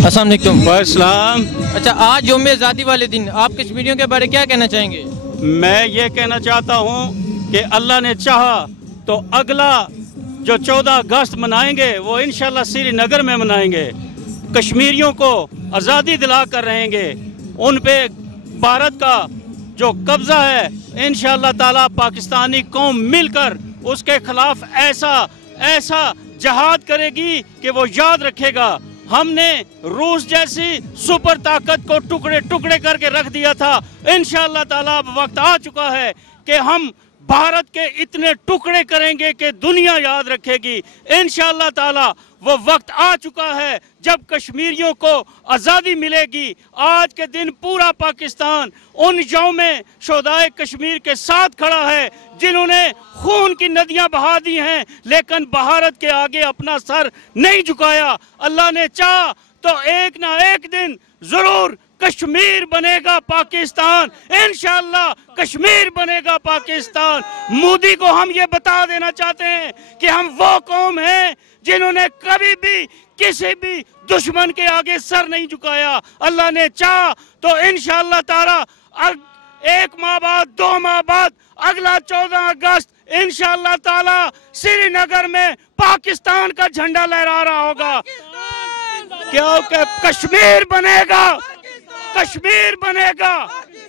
अस्सलाम वालेकुम। अस्सलाम। अच्छा, आज यौम आज़ादी वाले दिन आप कश्मीरियों के बारे में क्या कहना चाहेंगे? मैं ये कहना चाहता हूँ कि अल्लाह ने चाहा तो अगला जो 14 अगस्त मनाएंगे वो इंशाल्लाह श्रीनगर में मनाएंगे। कश्मीरियों को आज़ादी दिला कर रहेंगे। उन पे भारत का जो कब्ज़ा है इंशाल्लाह ताला पाकिस्तानी कौम मिलकर उसके खिलाफ ऐसा जहाद करेगी कि वो याद रखेगा। हमने रूस जैसी सुपर ताकत को टुकड़े टुकड़े करके रख दिया था। इंशाअल्लाह ताला अब वक्त आ चुका है कि हम भारत के इतने टुकड़े करेंगे कि दुनिया याद रखेगी। इंशाअल्लाह ताला वो वक्त आ चुका है जब कश्मीरियों को आज़ादी मिलेगी। आज के दिन पूरा पाकिस्तान उन यौम शोदाए कश्मीर के साथ खड़ा है जिन्होंने खून की नदियां बहा दी हैं, लेकिन भारत के आगे अपना सर नहीं झुकाया। अल्लाह ने चाहा तो एक ना एक दिन जरूर कश्मीर बनेगा पाकिस्तान। इंशाअल्लाह कश्मीर बनेगा पाकिस्तान। मोदी को हम ये बता देना चाहते हैं कि हम वो कौम हैं जिन्होंने कभी भी किसी भी दुश्मन के आगे सर नहीं झुकाया। अल्लाह ने चाहा तो इंशाअल्लाह ताला 1 माह बाद 2 माह बाद अगला 14 अगस्त इंशाअल्लाह ताला श्रीनगर में पाकिस्तान का झंडा लहरा रहा होगा, क्योंकि कश्मीर बनेगा, कश्मीर बनेगा।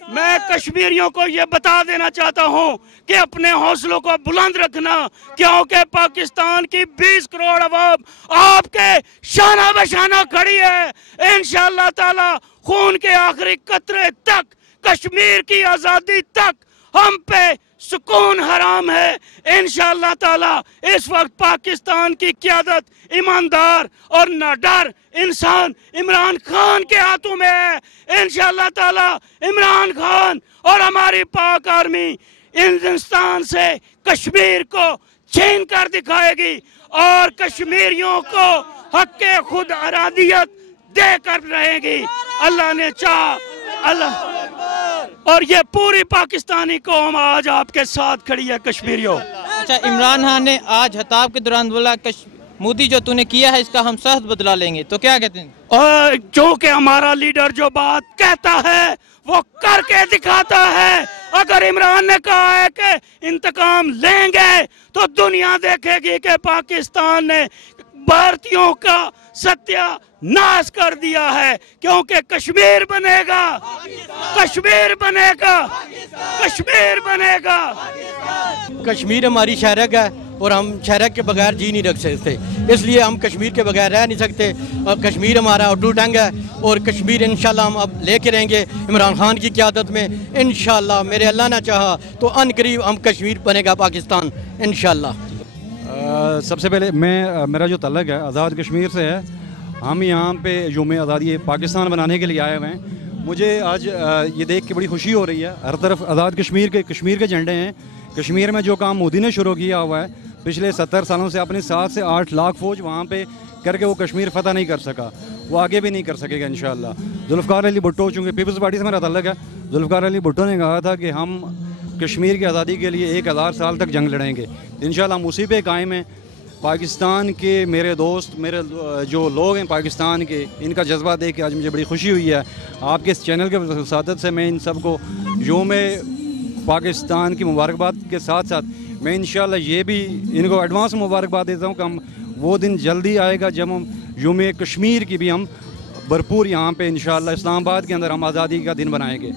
मैं कश्मीरियों को ये बता देना चाहता हूँ कि अपने हौसलों को बुलंद रखना, क्योंकि पाकिस्तान की 20 करोड़ अवाम आपके शाना बशाना खड़ी है। इंशाअल्लाह ताला खून के आखिरी कतरे तक, कश्मीर की आज़ादी तक हम पे सुकून हराम है। इंशाअल्लाह ताला इस वक्त पाकिस्तान की क़यादत ईमानदार और नाडर इंसान इमरान खान के हाथों में है। इंशाअल्लाह ताला इमरान खान और हमारी पाक आर्मी हिंदुस्तान से कश्मीर को छीन कर दिखाएगी और कश्मीरियों को हक़ खुद अरादियत देकर रहेगी। अल्लाह ने चाहा, अल्लाह और ये पूरी पाकिस्तानी कौम आज आपके साथ खड़ी है कश्मीरियों। अच्छा, इमरान खान ने आज हताब के दौरान बोला मोदी जो तूने किया है इसका हम सख्त बदला लेंगे, तो क्या कहते हैं? और जो कि हमारा लीडर जो बात कहता है वो करके दिखाता है। अगर इमरान ने कहा है कि इंतकाम लेंगे तो दुनिया देखेगी कि पाकिस्तान ने भारतीयों का सत्यानाश कर दिया है, क्योंकि कश्मीर बनेगा, कश्मीर बनेगा, कश्मीर बनेगा। कश्मीर हमारी शहरक है और हम शहरक के बगैर जी नहीं रख सकते, इसलिए हम कश्मीर के बगैर रह नहीं सकते। और कश्मीर हमारा अटूट अंग है और कश्मीर इंशाल्लाह हम अब लेके रहेंगे इमरान खान की क़यादत में। इंशाल्लाह मेरे अल्लाह ने चाहा तो अनकरीब हम कश्मीर बनेगा पाकिस्तान इंशाल्लाह। सबसे पहले मेरा जो तल्लक है आज़ाद कश्मीर से है। हम यहाँ पे यौम आज़ादी पाकिस्तान बनाने के लिए आए हुए हैं। मुझे आज ये देख के बड़ी खुशी हो रही है। हर तरफ आज़ाद कश्मीर के झंडे हैं। कश्मीर में जो काम मोदी ने शुरू किया हुआ है पिछले 70 सालों से, अपने 7 से 8 लाख फ़ौज वहाँ पे करके वो कश्मीर फ़तह नहीं कर सका, वो आगे भी नहीं कर सकेगा इंशाअल्लाह। जुल्फ़िकार अली भुट्टो, चूँकि पीपल्स पार्टी से मेरा तल्लक है, जुल्फ़िकार अली भुट्टो ने कहा था कि हम कश्मीर की आज़ादी के लिए 1000 साल तक जंग लड़ेंगे। इंशाअल्लाह हम उसी पे कायम हैं। पाकिस्तान के मेरे दोस्त, मेरे जो लोग हैं पाकिस्तान के, इनका जज्बा देख के आज मुझे बड़ी खुशी हुई है। आपके इस चैनल के वसादत से मैं इन सबको यौम पाकिस्तान की मुबारकबाद के साथ साथ मैं इंशाअल्लाह ये भी इनको एडवांस मुबारकबाद देता हूँ कि हम वो दिन जल्दी आएगा जब हम यौम कश्मीर की भी हम भरपूर यहाँ पे इंशाअल्लाह इस्लामाबाद के अंदर हम आज़ादी का दिन बनाएंगे।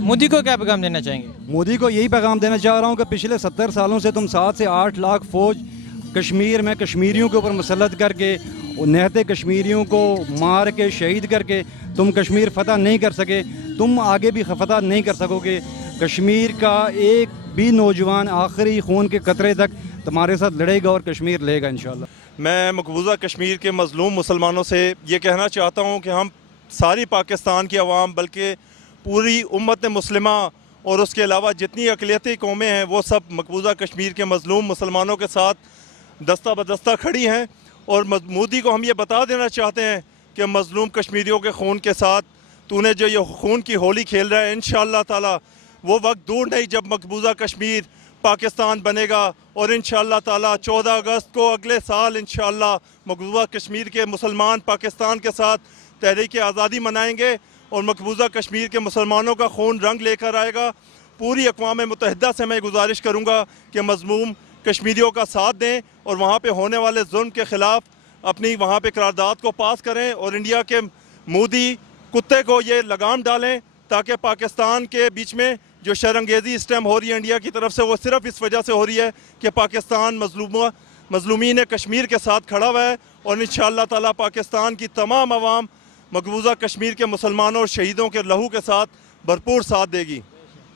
मोदी को क्या पैगाम देना चाहेंगे? मोदी को यही पैगाम देना चाह रहा हूँ कि पिछले 70 सालों से तुम 7 से 8 लाख फ़ौज कश्मीर में कश्मीरियों के ऊपर मुसल्लत करके निहत्ते कश्मीरियों को मार के शहीद करके तुम कश्मीर फ़तह नहीं कर सके, तुम आगे भी फ़तह नहीं कर सकोगे। कश्मीर का एक भी नौजवान आखिरी खून के कतरे तक तुम्हारे साथ लड़ेगा और कश्मीर लेगा इंशाअल्लाह। मैं मकबूजा कश्मीर के मज़लूम मुसलमानों से ये कहना चाहता हूँ कि हम सारी पाकिस्तान की आवाम बल्कि पूरी उम्मत मुस्लिमा और उसके अलावा जितनी अक़लियती कौमें हैं वो सब मकबूजा कश्मीर के मज़लूम मुसलमानों के साथ दस्ता बदस्ता खड़ी हैं। और मोदी को हम ये बता देना चाहते हैं कि मज़लूम कश्मीरियों के खून के साथ तूने जो ये खून की होली खेल रहा है, इंशाअल्लाह ताला वो वक्त दूर नहीं जब मकबूजा कश्मीर पाकिस्तान बनेगा और इंशाअल्लाह ताला 14 अगस्त को अगले साल इंशाअल्लाह मकबूजा कश्मीर के मुसलमान पाकिस्तान के साथ तहरीक आज़ादी मनाएंगे और मकबूजा कश्मीर के मुसलमानों का खून रंग लेकर आएगा। पूरी अक़वाम मुत्तहिदा से मैं गुजारिश करूँगा कि मज़लूम कश्मीरियों का साथ दें और वहाँ पर होने वाले जुल्म के ख़िलाफ़ अपनी वहाँ पर करारदाद को पास करें और इंडिया के मोदी कुत्ते को ये लगाम डालें ताकि पाकिस्तान के बीच में जो शरंगेज़ी इस टाइम हो रही है इंडिया की तरफ से, वो सिर्फ इस वजह से हो रही है कि पाकिस्तान मज़लूमीन कश्मीर के साथ खड़ा हुआ है और इंशाअल्लाह ताला पाकिस्तान की तमाम अवाम मकबूजा कश्मीर के मुसलमानों और शहीदों के लहू के साथ भरपूर साथ देगी।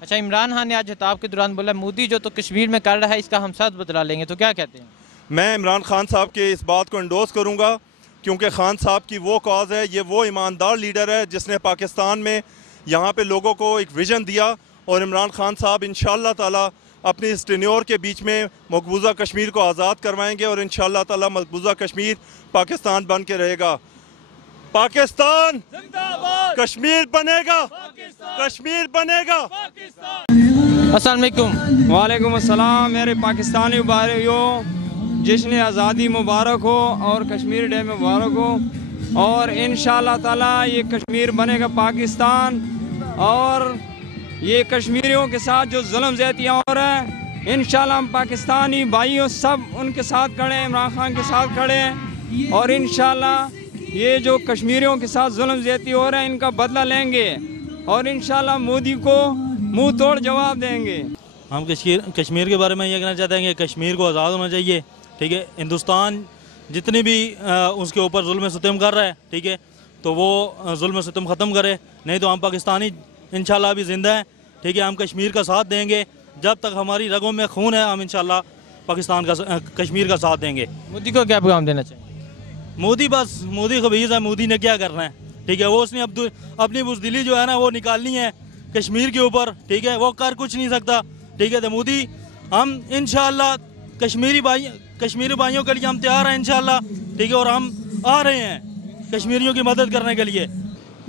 अच्छा, इमरान खान ने आज खिताब के दौरान बोला मोदी जो तो कश्मीर में कर रहा है इसका हम साथ बदला लेंगे, तो क्या कहते हैं? मैं इमरान खान साहब के इस बात को इंडोर्स करूँगा क्योंकि खान साहब की वो कॉज है, ये वो ईमानदार लीडर है जिसने पाकिस्तान में यहाँ पे लोगों को एक विज़न दिया और इमरान खान साहब इंशाअल्लाह ताला अपनी इस टेन्योर के बीच में मकबूजा कश्मीर को आज़ाद करवाएंगे और इंशाअल्लाह ताला मकबूजा कश्मीर पाकिस्तान बन के रहेगा। पाकिस्तान कश्मीर बनेगा, कश्मीर बनेगा। अस्सलाम वालेकुम। वालेकुम अस्सलाम। मेरे पाकिस्तानी भाइयों, जश्न आज़ादी मुबारक हो और कश्मीर डे मुबारक हो और इंशाअल्लाह ताला ये कश्मीर बनेगा पाकिस्तान और ये कश्मीरियों के साथ जो जुल्म ज़्यादतियाँ हो रहा है इंशाअल्लाह हम पाकिस्तानी भाइयों सब उनके साथ खड़े हैं, इमरान खान के साथ खड़े हैं और इंशाअल्लाह ये जो कश्मीरियों के साथ जुल्म ज़्यादती हो रहा है इनका बदला लेंगे और इंशाअल्लाह मोदी को मुंह तोड़ जवाब देंगे। हम कश्मीर के बारे में ये कहना चाहते हैं कि कश्मीर को आज़ाद होना चाहिए, ठीक है। हिंदुस्तान जितनी भी उसके ऊपर जुल्म सितम कर रहा है, ठीक है, तो वो जुल्म सितम ख़त्म करे, नहीं तो हम पाकिस्तानी इंशाल्लाह भी ज़िंदा हैं, ठीक है। हम कश्मीर का साथ देंगे, जब तक हमारी रगों में खून है हम इंशाल्लाह पाकिस्तान का कश्मीर का साथ देंगे। मोदी को क्या पैगाम देना चाहिए? मोदी खबीज़ है, मोदी ने क्या करना है, ठीक है। वो उसने अपनी बुज़दिली जो है ना वो निकालनी है कश्मीर के ऊपर, ठीक है, वो कर कुछ नहीं सकता, ठीक है। तो मोदी हम इंशाल्लाह कश्मीरी भाइयों के लिए हम तैयार हैं इंशाल्लाह, ठीक है, और हम आ रहे हैं कश्मीरियों की मदद करने के लिए।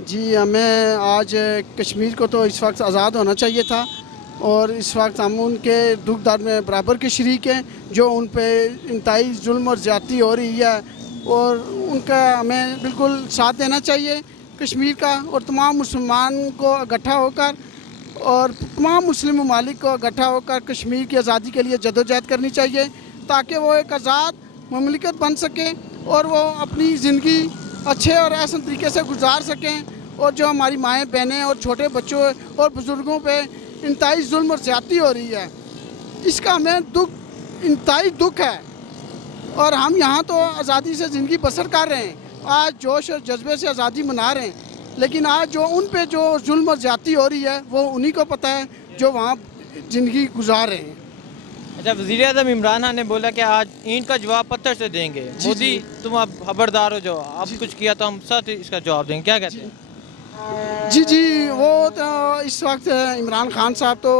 जी, हमें आज कश्मीर को तो इस वक्त आज़ाद होना चाहिए था और इस वक्त हम उनके दुख दर्द में बराबर के शरीक हैं जो उन पे इंतहाई जुल्म और ज़्यादती हो रही है और उनका हमें बिल्कुल साथ देना चाहिए कश्मीर का और तमाम मुसलमान को इकट्ठा होकर और तमाम मुस्लिम ममालिक को इकट्ठा होकर कश्मीर की आज़ादी के लिए जदोजहद करनी चाहिए ताकि वो एक आज़ाद ममलिकत बन सके और वो अपनी ज़िंदगी अच्छे और ऐसे तरीके से गुजार सकें और जो हमारी माएँ बहनें और छोटे बच्चों और बुज़ुर्गों पे इंतहाई जुल्म और ज़्यादती हो रही है, इसका हमें इंतहाई दुख है और हम यहाँ तो आज़ादी से ज़िंदगी बसर कर रहे हैं, आज जोश और जज्बे से आज़ादी मना रहे हैं, लेकिन आज जो उन पे जो जुल्म और ज़्यादती हो रही है वो उन्हीं को पता है जो वहाँ ज़िंदगी गुजार रहे हैं। अच्छा, वज़ीर आज़म इमरान खान ने बोला कि आज ईंट का जवाब पत्थर से देंगे। मोदी तुम अब खबरदार हो, जो अब कुछ किया तो हम साथ इसका जवाब देंगे, क्या कहते हैं? जी, वो तो इस वक्त इमरान खान साहब तो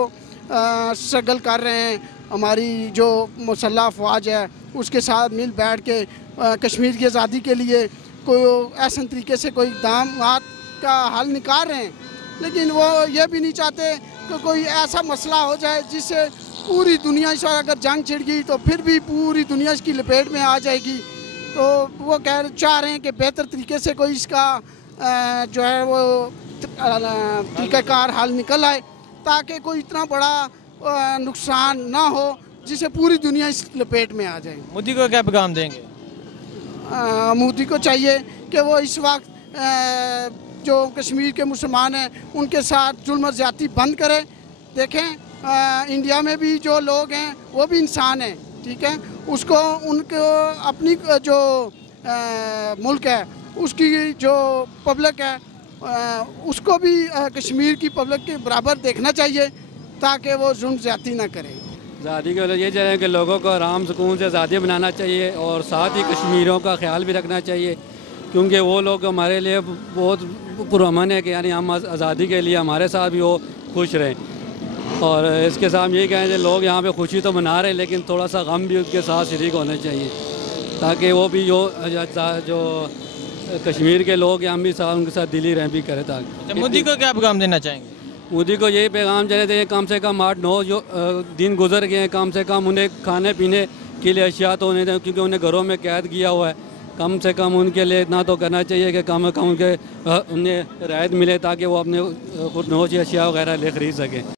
स्ट्रगल कर रहे हैं, हमारी जो मुसल्लह अफवाज है उसके साथ मिल बैठ के कश्मीर की आज़ादी के लिए कोई ऐसे तरीके से कोई इक़दाम का हल निकाल रहे हैं, लेकिन वो ये भी नहीं चाहते कि कोई ऐसा मसला हो जाए जिससे पूरी दुनिया, इस बार अगर जंग छिड़ गई तो फिर भी पूरी दुनिया इसकी लपेट में आ जाएगी। तो वो चाह रहे हैं कि बेहतर तरीके से कोई इसका जो है वो तरीक़ाकार हल निकल आए ताकि कोई इतना बड़ा नुकसान ना हो जिससे पूरी दुनिया इस लपेट में आ जाए। मोदी को क्या पैगाम देंगे? मोदी को चाहिए कि वो इस वक्त जो कश्मीर के मुसलमान हैं उनके साथ जुल्म और ज़्यादती बंद करें। देखें, इंडिया में भी जो लोग हैं वो भी इंसान हैं, ठीक है, उसको उनको अपनी जो मुल्क है उसकी जो पब्लिक है उसको भी कश्मीर की पब्लिक के बराबर देखना चाहिए ताकि वो जुल्म ज़्यादती ना करें। आज़ादी के लिए ये चाहिए कि लोगों को आराम सुकून से आज़ादी बनाना चाहिए और साथ ही कश्मीरियों का ख्याल भी रखना चाहिए क्योंकि वो लोग हमारे लिए बहुत पुरअमन है कि यानी हम आज़ादी के लिए हमारे साथ भी वो खुश रहें। और इसके साथ यही कहें कि लोग यहाँ पे खुशी तो मना रहे हैं लेकिन थोड़ा सा गम भी उसके साथ शरीक होना चाहिए ताकि वो भी जो कश्मीर के लोग हैं हम भी साथ उनके साथ दिली रह भी करें। ताकि मोदी को क्या पैगाम देना चाहेंगे? मोदी को यही पैगाम देना चाहिए, कम से कम 8-9 जो दिन गुजर गए हैं, कम से कम उन्हें खाने पीने के लिए अशिया तो उन्हें, क्योंकि उन्हें घरों में कैद किया हुआ है, कम से कम उनके लिए इतना तो करना चाहिए कि कम से कम उन्हें रियायत मिले ताकि वो अपने खुद नौज अशिया वगैरह ले खरीद सकें।